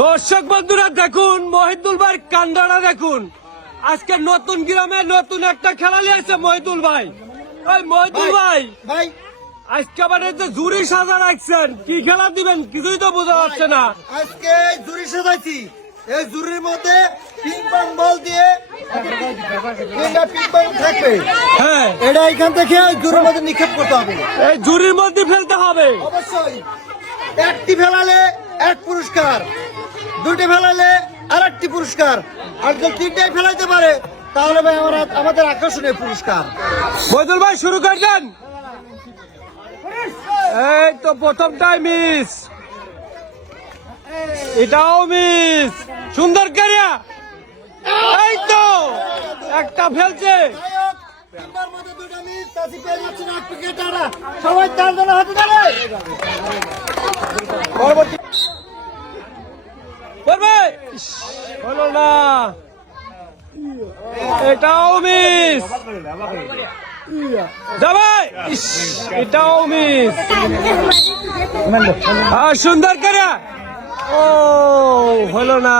দর্শক বন্ধুরা দেখুন, মহিদুল ভাই কান্ডারা দেখুন। আজকে নতুন গ্রামে নতুন একটা খেলা নিয়েছে মহিদুল ভাই। ওই মহিদুল ভাই আজকে আবার যে জুরি সাজা রাখছেন, কি খেলা দিবেন কিছুই তো বোঝা যাচ্ছে না। আজকে জুরি সাজাইছি, এই জুরির মধ্যে পিং পং বল দিয়ে পিং পং থাকবে। হ্যাঁ, এটা এখান থেকে জুরির মধ্যে নিক্ষেপ করতে হবে, এই জুরির মধ্যে ফেলতে হবে অবশ্যই। একটি ফেলালে এক পুরস্কার, দুটি ফেলালে আর একটি পুরস্কার, আর যদি তিনটাই ফেলাইতে পারে তাহলে ভাই আমাদের আকর্ষণীয় পুরস্কার। মহিদুল ভাই শুরু করে দেন। এই তো প্রথমটাই মিস, এটাও মিস, সুন্দর কারিয়া। এই তো একটা ফেলছে, সবাই 4 জন হাতে ধরে পরবর্তী করবে, হলো না, এটাও মিস যাবে, এটাও মিস। হ্যাঁ সুন্দর করে, ও হলো না,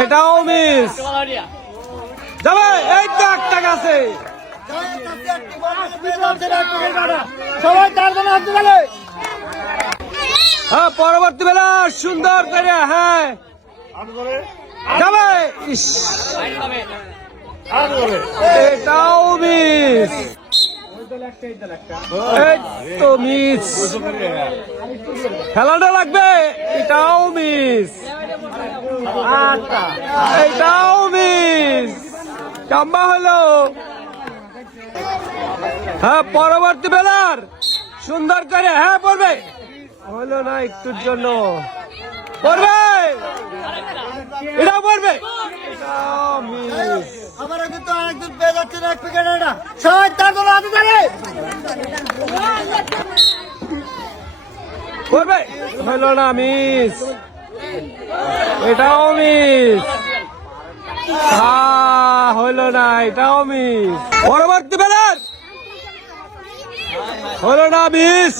এটাও মিস যাবে। এই তো একটা গেছে, সবাই 4 জন হাতে ধরে। হ্যাঁ পরবর্তী বেলা সুন্দর করে, হ্যাঁ যাবে, এটাও মিস, এই তো মিস, খেলাটা লাগবে, এটাও মিস, এটাও মিস, কাম্বা হলো। হ্যাঁ পরবর্তী বেলার সুন্দর করে, হ্যাঁ পড়বে, হলো না একটুর জন্য, পড়বে, এটাও পড়বে, এটাও মিস। আমারও কিন্তু আরেকজন পেয়ে যাচ্ছে না, এক প্যাকেট এটা সবাই 4 জন হাতে ধরে। করবে, হলো না, মিস, এটাও মিস, হলো না, এটাও মিস। পরবর্তী বেলার হলো না, মিস,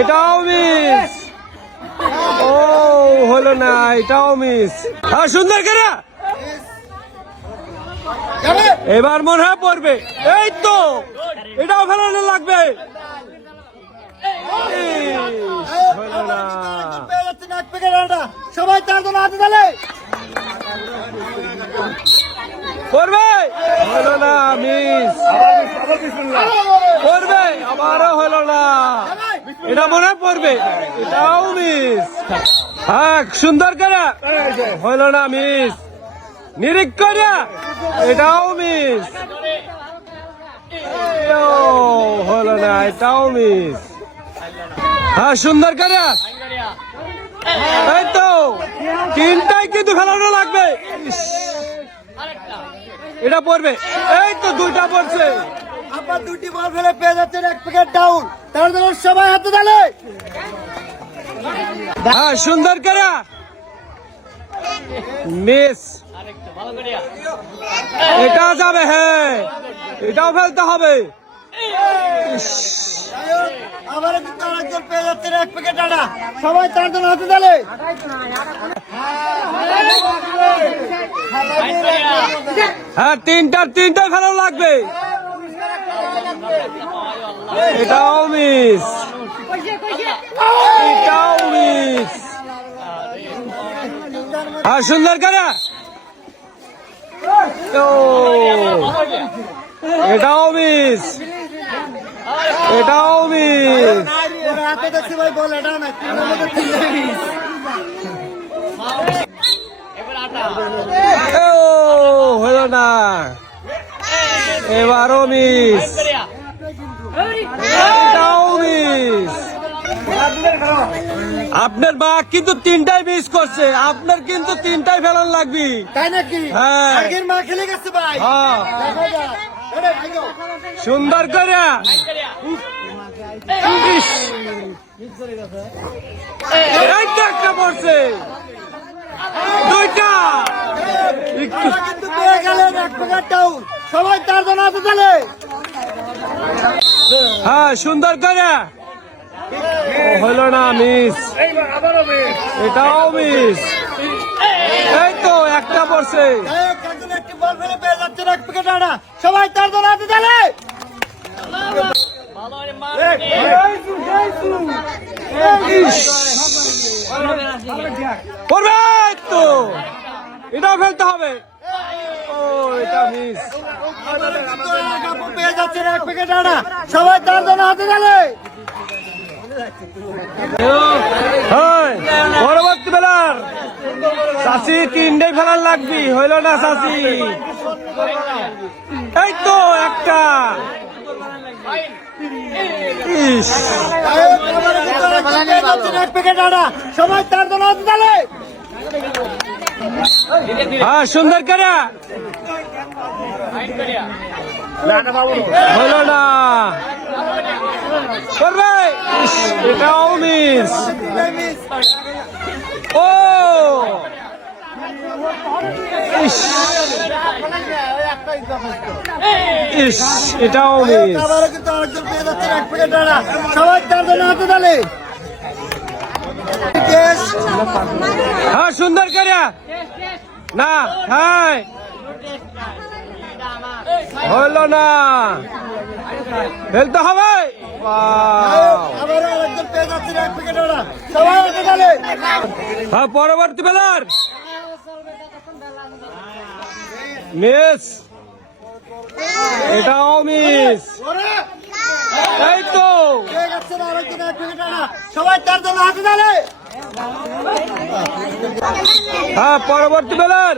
এটাও মিস, ও হলো না, এটাও মিস। হ্যাঁ সুন্দর করে, এবার মনে হয় পড়বে, এই তো এটাও ফেলানো লাগবে, হলো না, পেয়ে যাচ্ছে না, এক প্যাকেট এটা সবাই 4 জন হাতে ধরে। পড়বে, হলো না, মিস, পড়বে, আবারও হলো না, এটা মনে হয় পড়বে, এটাও মিস। হ্যাঁ সুন্দর করে, হলো না, মিস, নিরিখ করে, এটাও মিস, হলো না, এটাও মিস। হ্যাঁ সুন্দর করে, এই তো তিনটাই কিন্তু ফেলানো লাগবে, এটা পড়বে, এই তো দুইটা পড়ছে, আবার 2টি বল ফেলে পেয়ে যাচ্ছেন এক প্যাকেট ডাউন, তার জন্য সবাই হাতে ধরে। হ্যাঁ সুন্দর করে, মিস, এটা যাবে, হ্যাঁ এটাও ফেলতে হবে, আবার কিন্তু আরেকজন পেয়ে যাচ্ছেন এক প্যাকেট ডাটা, সবাই 4 জন হাতে ধরে। হ্যাঁ তিনটা ফেলানো লাগবে, এটাও মিস, এটাও মিস। হ্যাঁ সুন্দর করে, এটাও মিস, এটাও মিস, হাতে দেখছি ভাই বল, এটাও না, হলো না, এবারও মিস, এটাও মিস। আপনার মা কিন্তু 3টাই মিস করছে, আপনার কিন্তু 3টাই ফেলান লাগবে, তাই নাকি? হ্যাঁ। আগের মা খেলে গেছে ভাই। হ্যাঁ দেখা যাক। এরে ভাইগো। সুন্দর করে, ইস, এই তো একটা পড়ছে, দুইটা, একটু তারা কিন্তু পেয়ে গেলেন এক প্যাকেট ডাউন, সবাই 4 জন হাতে ধরে। হ্যাঁ সুন্দর করে, হইল না, মিস। এটাও মিস। এই তো একটা পড়ছে। একজন একটি বল ফেলে পেয়ে যাচ্ছেন এক প্যাকেট আটা। সবাই তার জন্য হাতে তালে। পড়বে তো, এটাও ফেলতে হবে। ও, এটা মিস। পেয়ে যাচ্ছেন এক প্যাকেট আটা। সবাই তার জন্য হাতে তালে। পরবর্তী বেলার চাষি তিনটাই ফেলার লাগবি, হইল না চাষি। এই তো একটা। ইস, এক প্যাকেট আটা। সবাই তার জন্য হাতে তালে। হ্যাঁ, সুন্দর করে হইল না, করবে। ইস, এটাও মিস। ও, ইস, ইস, এটাও মিস। আবারও কিন্তু আরেকজন পেয়ে যাচ্ছেন এক প্যাকেট আটা। সবাই তার জন্য হাতে তালে। হ্যাঁ, সুন্দর করে না, হ্যাঁ, হইল না, ফেলতে হবে। আবারও আরেকজন পেয়ে যাচ্ছেন এক প্যাকেট আটা। সবাই হাতে তালে। হ্যাঁ, পরবর্তী বেলার মিস, এটাও মিস। এই তো পেয়ে যাচ্ছেন আরেকজন এক প্যাকেট আটা। সবাই তার জন্য হাতে তালে। হ্যাঁ, পরবর্তী বেলার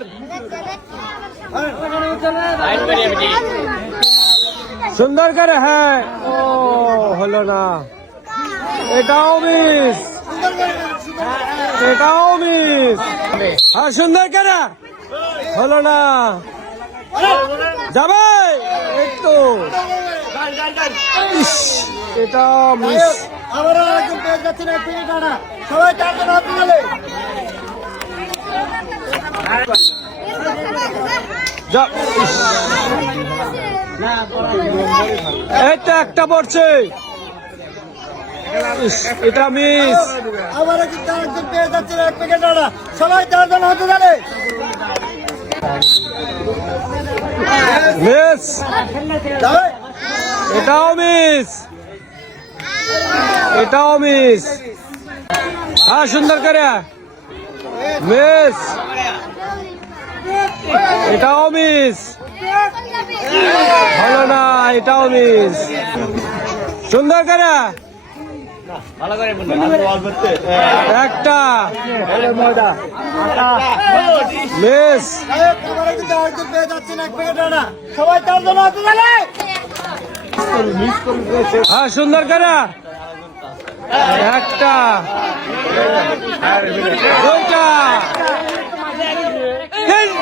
সুন্দর করে, হ্যাঁ। ও, হলো না, এটাও মিস, এটাও মিস। হ্যাঁ, সুন্দর করে, হলো না, যাবে। এই তো, ইস, এটাও মিস। আবারও আরেকজন পেয়ে যাচ্ছেন এক প্যাকেট আটা। সবাই তার জন্য হাতে তালে। যা- ইস। এই তো একটা পড়ছে। ইস, এটা মিস। আবারও কিন্তু আরেকজন পেয়ে যাচ্ছেন এক প্যাকেট আটা। সবাই তার জন্য হাতে তালে। মিস, যাবে। এটাও মিস, এটাও মিস। হ্যাঁ, সুন্দর করে, মিস, এটাও মিস। হলো না, এটাও মিস। সুন্দর করে একটা মিস। আবারও কিন্তু আরেকজন পেয়ে যাচ্ছেন এক প্যাকেট আটা। সবাই তার জন্য হাতে তালে। হ্যাঁ, সুন্দর করে একটা, দুইটা। ইস,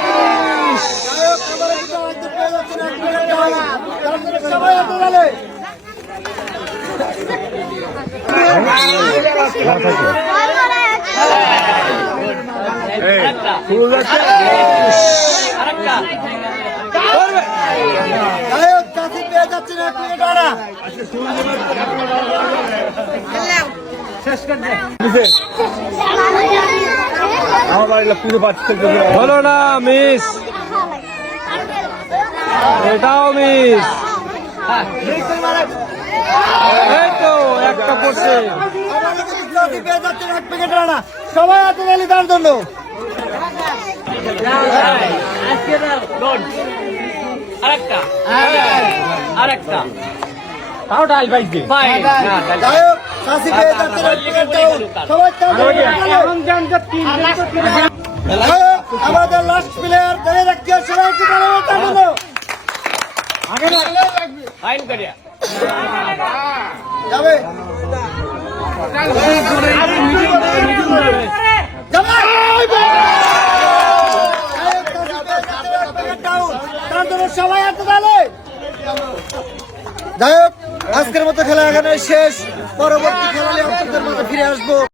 আবারও কিন্তু আরেকজন পেয়ে যাচ্ছেন এক প্যাকেট আটা। তার জন্য সবাই হাতে তালে। করবে। গায়ক চাষি পেয়ে যাচ্ছেন এক প্যাকেট আটা। হলো না, মিস, এটাও মিস। এই তো একটা পড়ছে। আবারও কিন্তু চাষি পেয়ে যাচ্ছেন এক প্যাকেট আটা। সবাই হাতে তালি তার জন্য। আরেকটা তাও ডাল পাইছে গায়ক চাষি পেয়ে যাচ্ছেন এক প্যাকেট ডাউন। সবাই তার জন্য হাতে তালি। গায়ক আমাদের লাস্ট প্লেয়ার ধরে রাখতে সবাই হাতে তালি তার জন্য। ফাইন করিয়া যাবে। সবাই হাতে তালে। যাই হোক, আজকের মতো খেলা এখানে শেষ। পরবর্তী খেলা নিয়ে আপনাদের মাঝে ফিরে আসবো।